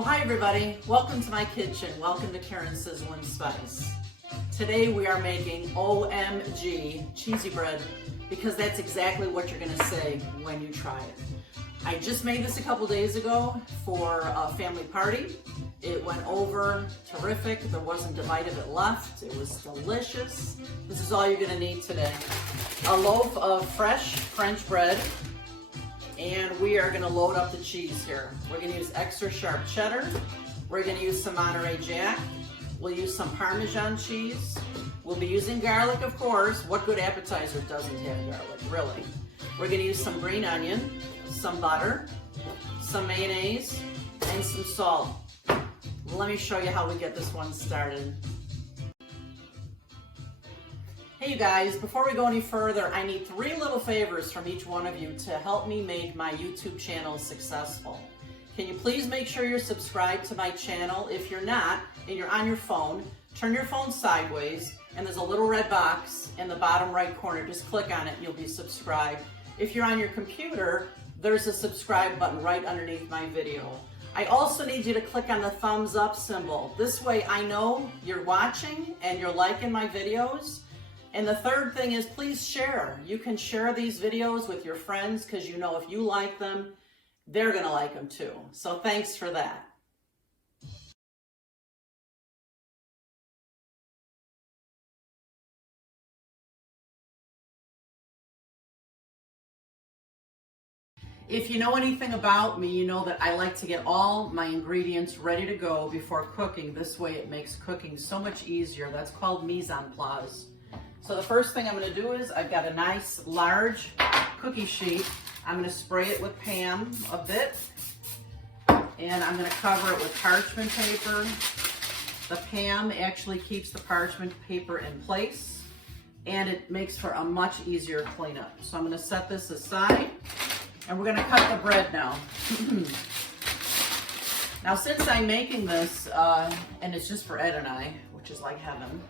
Well, hi everybody. Welcome to my kitchen. Welcome to Karen's Sizzling Spice. Today we are making OMG Cheesy Bread because that's exactly what you're going to say when you try it. I just made this a couple days ago for a family party. It went over terrific. There wasn't a bite of it left. It was delicious. This is all you're going to need today. A loaf of fresh French bread. And we are going to load up the cheese here. We're going to use extra sharp cheddar. We're going to use some Monterey Jack. We'll use some Parmesan cheese. We'll be using garlic, of course. What good appetizer doesn't have garlic, really? We're going to use some green onion, some butter, some mayonnaise, and some salt. Let me show you how we get this one started. Hey you guys, before we go any further, I need 3 little favors from each one of you to help me make my YouTube channel successful. Can you please make sure you're subscribed to my channel? If you're not, and you're on your phone, turn your phone sideways, and there's a little red box in the bottom right corner. Just click on it and you'll be subscribed. If you're on your computer, there's a subscribe button right underneath my video. I also need you to click on the thumbs up symbol. This way I know you're watching and you're liking my videos. And the third thing is, please share. You can share these videos with your friends because you know if you like them, they're gonna like them too. So thanks for that. If you know anything about me, you know that I like to get all my ingredients ready to go before cooking. This way it makes cooking so much easier. That's called mise en place. So the first thing I'm going to do is I've got a nice large cookie sheet. I'm going to spray it with Pam a bit, and I'm going to cover it with parchment paper. The Pam actually keeps the parchment paper in place, and it makes for a much easier cleanup. So I'm going to set this aside, and we're going to cut the bread now. Now since I'm making this, and it's just for Ed and I, which is like heaven,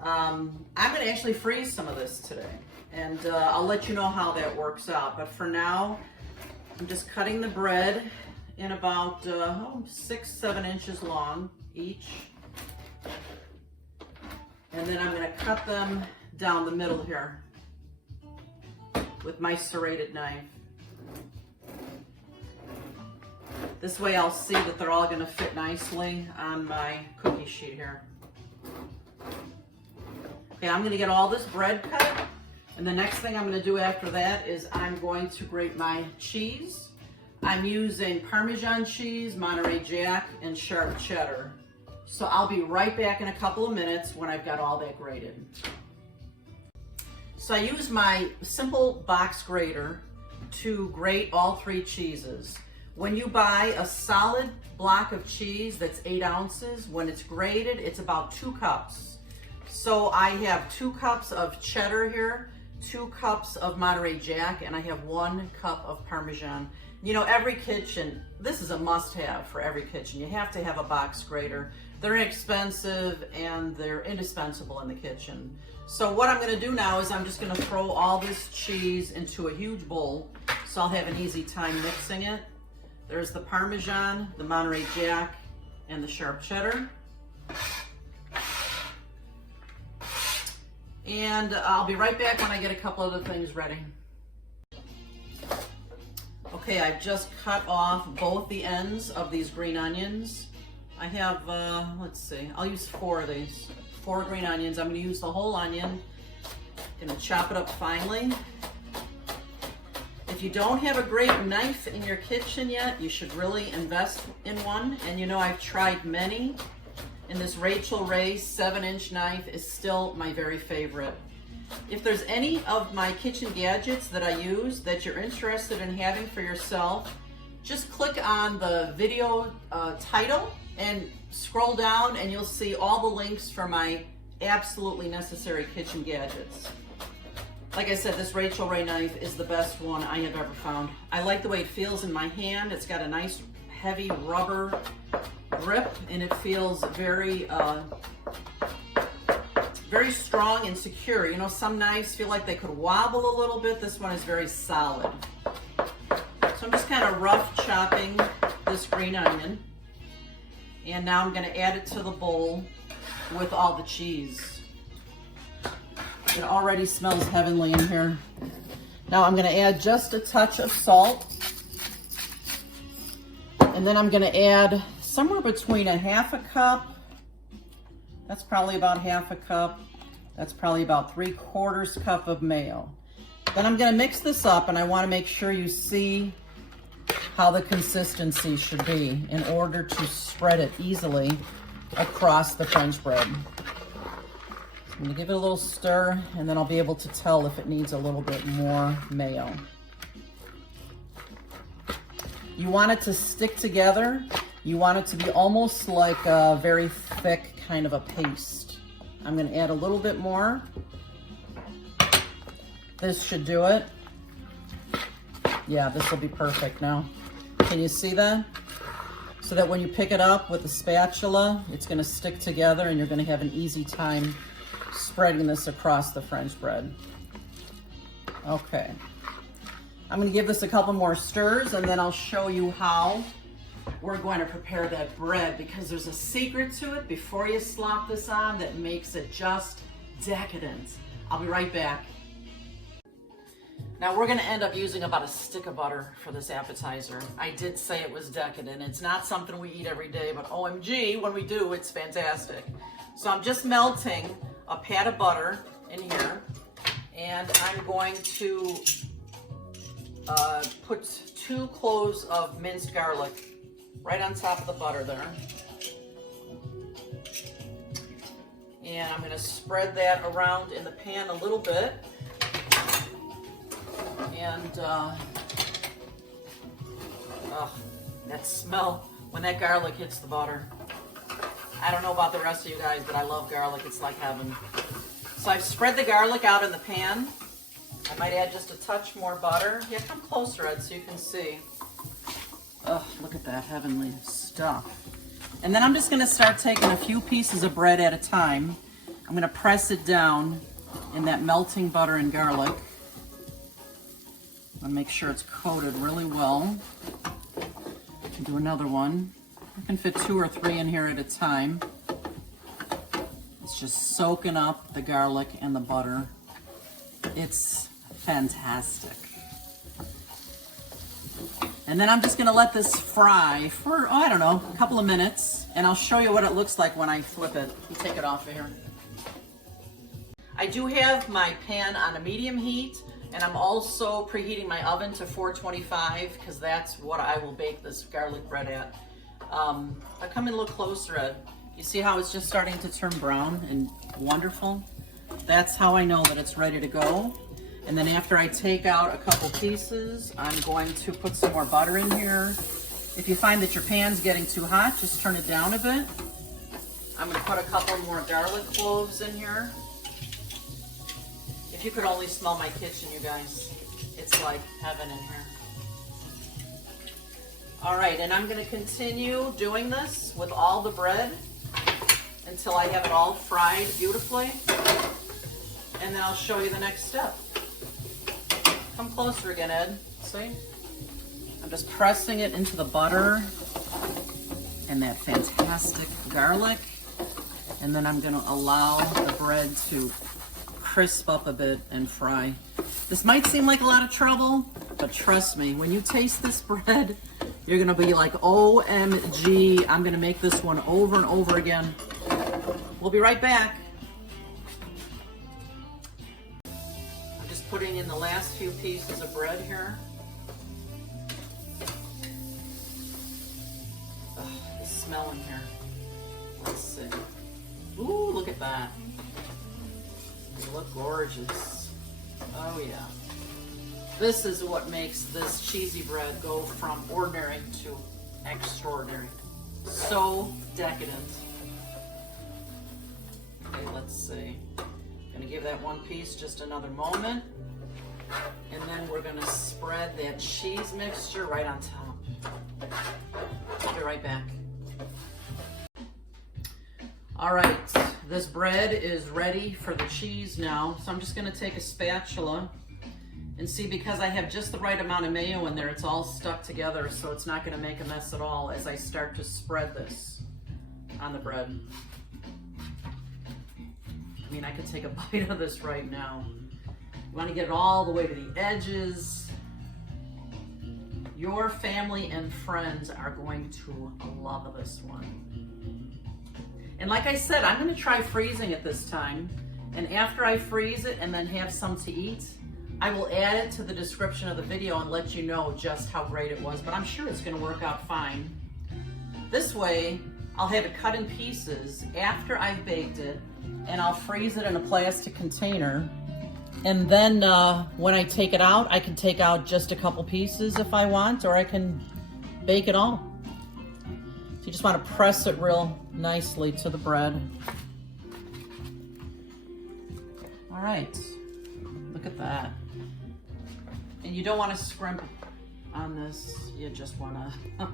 I'm going to actually freeze some of this today, and I'll let you know how that works out. But for now, I'm just cutting the bread in about 6-7 inches long each, and then I'm going to cut them down the middle here with my serrated knife. This way I'll see that they're all going to fit nicely on my cookie sheet here. Okay, I'm going to get all this bread cut, and the next thing I'm going to do after that is I'm going to grate my cheese. I'm using Parmesan cheese, Monterey Jack, and sharp cheddar. So I'll be right back in a couple of minutes when I've got all that grated. So I use my simple box grater to grate all 3 cheeses. When you buy a solid block of cheese that's 8 ounces, when it's grated, it's about 2 cups. So I have 2 cups of cheddar here, 2 cups of Monterey Jack, and I have 1 cup of Parmesan. You know, every kitchen, this is a must-have for every kitchen. You have to have a box grater. They're inexpensive and they're indispensable in the kitchen. So what I'm going to do now is I'm just going to throw all this cheese into a huge bowl so I'll have an easy time mixing it. There's the Parmesan, the Monterey Jack, and the sharp cheddar. And I'll be right back when I get a couple other things ready. Okay, I've just cut off both the ends of these green onions. I have, let's see, I'll use 4 of these. 4 green onions. I'm going to use the whole onion. I'm going to chop it up finely. If you don't have a great knife in your kitchen yet, you should really invest in one. And you know, I've tried many. And this Rachel Ray 7-inch knife is still my very favorite. If there's any of my kitchen gadgets that I use that you're interested in having for yourself, just click on the video title and scroll down and you'll see all the links for my absolutely necessary kitchen gadgets. Like I said, this Rachel Ray knife is the best one I have ever found. I like the way it feels in my hand. It's got a nice heavy rubber grip, and it feels very very strong and secure. You know, some knives feel like they could wobble a little bit. This one is very solid. So I'm just kind of rough chopping this green onion. And now I'm gonna add it to the bowl with all the cheese. It already smells heavenly in here. Now I'm gonna add just a touch of salt. And then I'm gonna add somewhere between a half a cup, that's probably about half a cup, that's probably about 3/4 cup of mayo. Then I'm gonna mix this up, and I wanna make sure you see how the consistency should be in order to spread it easily across the French bread. I'm gonna give it a little stir, and then I'll be able to tell if it needs a little bit more mayo. You want it to stick together. You want it to be almost like a very thick kind of a paste. I'm gonna add a little bit more. This should do it. Yeah, this will be perfect now. Can you see that? So that when you pick it up with a spatula, it's gonna stick together and you're gonna have an easy time spreading this across the French bread. Okay. I'm gonna give this a couple more stirs, and then I'll show you how we're going to prepare that bread, because there's a secret to it before you slop this on that makes it just decadent. I'll be right back. Now we're gonna end up using about a stick of butter for this appetizer. I did say it was decadent. It's not something we eat every day, but OMG, when we do, it's fantastic. So I'm just melting a pat of butter in here, and I'm going to put 2 cloves of minced garlic right on top of the butter there. And I'm gonna spread that around in the pan a little bit. And that smell when that garlic hits the butter. I don't know about the rest of you guys, but I love garlic. It's like heaven. So I've spread the garlic out in the pan. I might add just a touch more butter. Yeah, come closer, Ed, so you can see. Oh, look at that heavenly stuff. And then I'm just gonna start taking a few pieces of bread at a time. I'm gonna press it down in that melting butter and garlic. I'm gonna make sure it's coated really well. Do another one. I can fit 2 or 3 in here at a time. It's just soaking up the garlic and the butter. It's fantastic. And then I'm just gonna let this fry for, I don't know, a couple of minutes, and I'll show you what it looks like when I flip it. You take it off of here. I do have my pan on a medium heat, and I'm also preheating my oven to 425, because that's what I will bake this garlic bread at. I come in a little closer, Ed. You see how it's just starting to turn brown and wonderful? That's how I know that it's ready to go. And then after I take out a couple pieces, I'm going to put some more butter in here. If you find that your pan's getting too hot, just turn it down a bit. I'm gonna put a couple more garlic cloves in here. If you could only smell my kitchen, you guys, it's like heaven in here. All right, and I'm gonna continue doing this with all the bread until I have it all fried beautifully. And then I'll show you the next step. Come closer again, Ed. See? I'm just pressing it into the butter and that fantastic garlic. And then I'm gonna allow the bread to crisp up a bit and fry. This might seem like a lot of trouble, but trust me, when you taste this bread, you're gonna be like, OMG, I'm gonna make this one over and over again. We'll be right back. I'm just putting in the last few pieces of bread here. Ugh, the smell in here. Let's see. Ooh, look at that. They look gorgeous. Oh yeah. This is what makes this cheesy bread go from ordinary to extraordinary. So decadent. Okay, let's see. Gonna give that one piece just another moment. And then we're gonna spread that cheese mixture right on top. I'll be right back. All right, this bread is ready for the cheese now. So I'm just gonna take a spatula And see, because I have just the right amount of mayo in there, it's all stuck together, so it's not gonna make a mess at all as I start to spread this on the bread. I mean, I could take a bite of this right now. You wanna get it all the way to the edges. Your family and friends are going to love this one. And like I said, I'm gonna try freezing it this time. And after I freeze it and then have some to eat, I will add it to the description of the video and let you know just how great it was, but I'm sure it's gonna work out fine. This way, I'll have it cut in pieces after I've baked it, and I'll freeze it in a plastic container. And then when I take it out, I can take out just a couple pieces if I want, or I can bake it all. So you just wanna press it real nicely to the bread. All right, look at that. And you don't want to scrimp on this. You just want to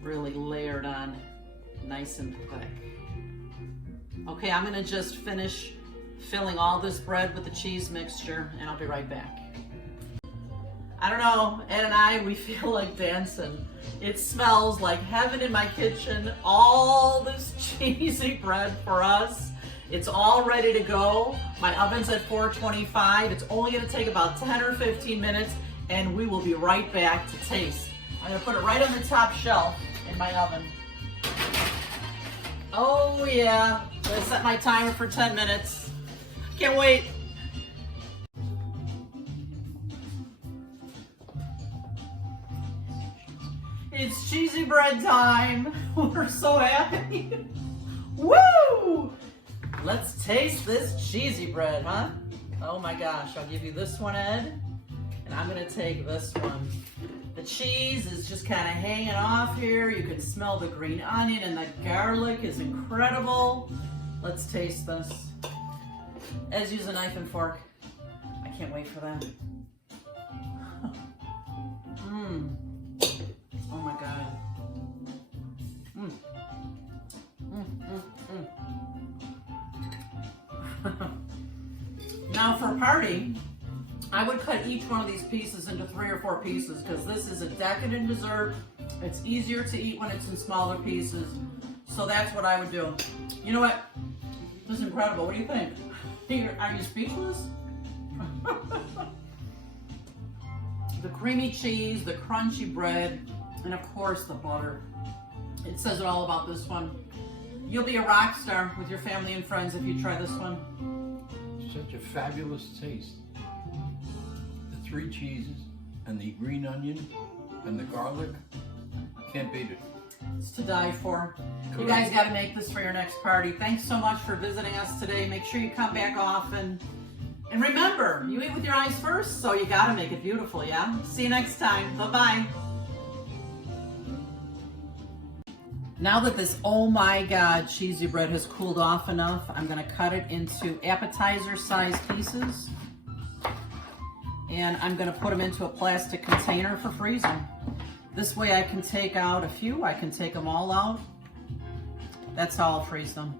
really layer it on nice and thick. Okay, I'm going to just finish filling all this bread with the cheese mixture, and I'll be right back. I don't know, Ed and I, we feel like dancing. It smells like heaven in my kitchen. All this cheesy bread for us. It's all ready to go. My oven's at 425. It's only gonna take about 10 or 15 minutes, and we will be right back to taste. I'm gonna put it right on the top shelf in my oven. Oh yeah, I'm gonna set my timer for 10 minutes. Can't wait. It's cheesy bread time. We're so happy. Woo! Let's taste this cheesy bread, huh? Oh my gosh, I'll give you this one, Ed, and I'm gonna take this one. The cheese is just kind of hanging off here. You can smell the green onion, and the garlic is incredible. Let's taste this. Ed's use a knife and fork. I can't wait for that. Mmm. Oh my God. Mmm. Mmm, mmm, mmm. Now for a party, I would cut each one of these pieces into 3 or 4 pieces because this is a decadent dessert. It's easier to eat when it's in smaller pieces. So that's what I would do. You know what? This is incredible. What do you think? Are you speechless? The creamy cheese, the crunchy bread, and of course the butter. It says it all about this one. You'll be a rock star with your family and friends if you try this one. Such a fabulous taste. The 3 cheeses and the green onion and the garlic, can't beat it. It's to die for. Correct. You guys got to make this for your next party. Thanks so much for visiting us today. Make sure you come back often. And remember, you eat with your eyes first, so you got to make it beautiful, yeah? See you next time. Bye-bye. Now that this, oh my God, cheesy bread has cooled off enough, I'm gonna cut it into appetizer-sized pieces. And I'm gonna put them into a plastic container for freezing. This way I can take out a few, I can take them all out. That's how I'll freeze them.